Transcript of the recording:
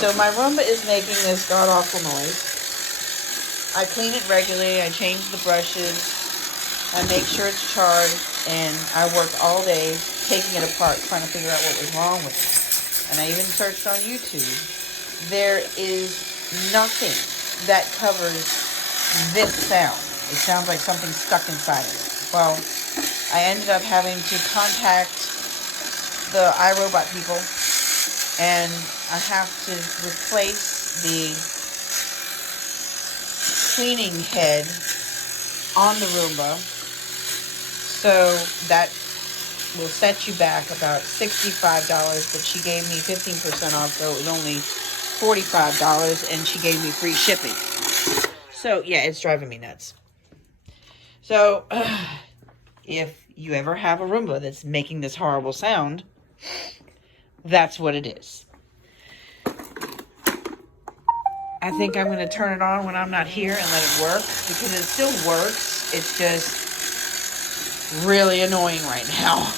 So my Roomba is making this god-awful noise. I clean it regularly. I change the brushes. I make sure it's charged. And I worked all day taking it apart, trying to figure out what was wrong with it. And I even searched on YouTube. There is nothing that covers this sound. It sounds like something stuck inside of it. Well, I ended up having to contact the iRobot people, and I have to replace the cleaning head on the Roomba. So that will set you back about $65, but she gave me 15% off, so it was only $45, and she gave me free shipping. So, yeah, it's driving me nuts. So, if you ever have a Roomba that's making this horrible sound, that's what it is. I think I'm going to turn it on when I'm not here and let it work, because it still works. It's just really annoying right now.